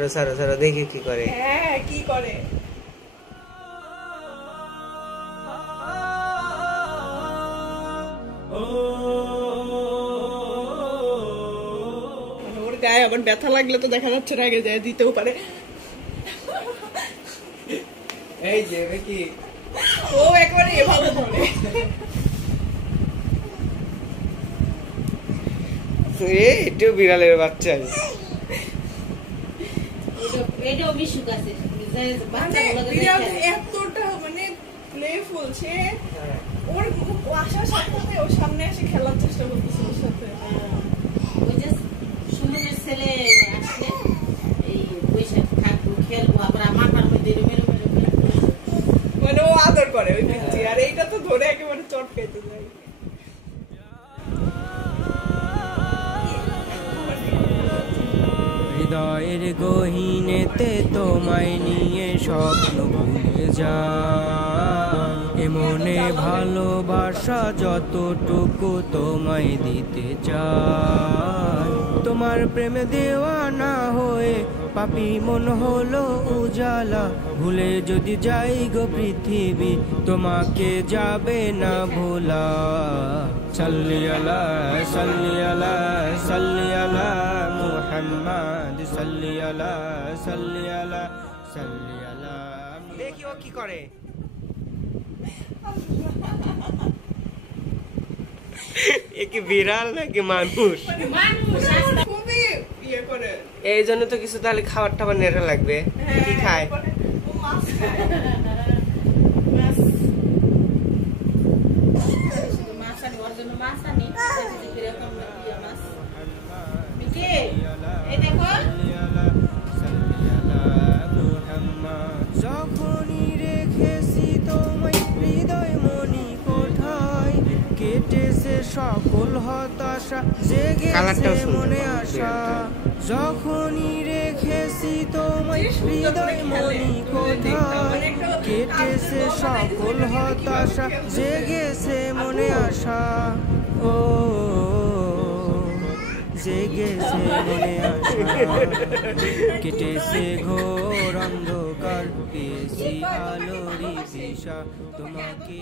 ছাড়ো ছাড়ো ছাড়ো, দেখি কি করে। হ্যাঁ কি করে। ওর গায়ে আবার ব্যথা লাগলে তো দেখা যাচ্ছে না, আগে যায় দিতেও পারে। এই যে কি ও একবারে এভাবে ধরে। একটু বিড়ালের বাচ্চা। এতটা মানে প্লেফুল, সে ওর আসার সাথে সাথে ওর সামনে এসে খেলার চেষ্টা করতেছে ওর সাথে। ওই যে সুমনের ছেলে আসলে এই বৈশাখ থাকবো খেলবো, আবার মাথার মধ্যে মানে ও আদর করে ওই পিচ্ছি, আর এইটা তো ধরে একেবারে চট খাইতে যায়। হৃদয়ের গহীনেতে তোমায় নিয়ে স্বপ্ন ভুলে যায়, এমনে ভালোবাসা যতটুকু তোমায় দিতে চাই। তোমার প্রেমে দেওয়ানা হয়ে পাপি মন হলো উজালা, ভুলে যদি যাই গো পৃথিবী তোমাকে যাবে না ভোলা। সাল্লি আলা সাল্লি আলা সাল্লি আলা মুহাম্মাদ, সাল্লি আলা সাল্লি আলা সাল্লি আলা। দেখি ও কি করে। এ কি বিড়াল নাকি মানুষ? খুবই ইয়ে করে। এই জন্য তো কিছু তাহলে খাবার টাবার নেড়া লাগবে। কি খায়? ও মাছ খায়। যখনই রেখেছি তোমায় হৃদয় মনি কোঠায়, কেটেছে সকল হতাশা, জেগেছে মনে আশা। যখনই রেখেছি তোমায় হৃদয় মনি কোঠায়, কেটেছে সকল হতাশা, জেগেছে মনে আশা। ও জেগেছে মনে আশা, কেটেছে ঘোর অন্ধকার, পেয়েছি আলোর দিশা, তোমাকে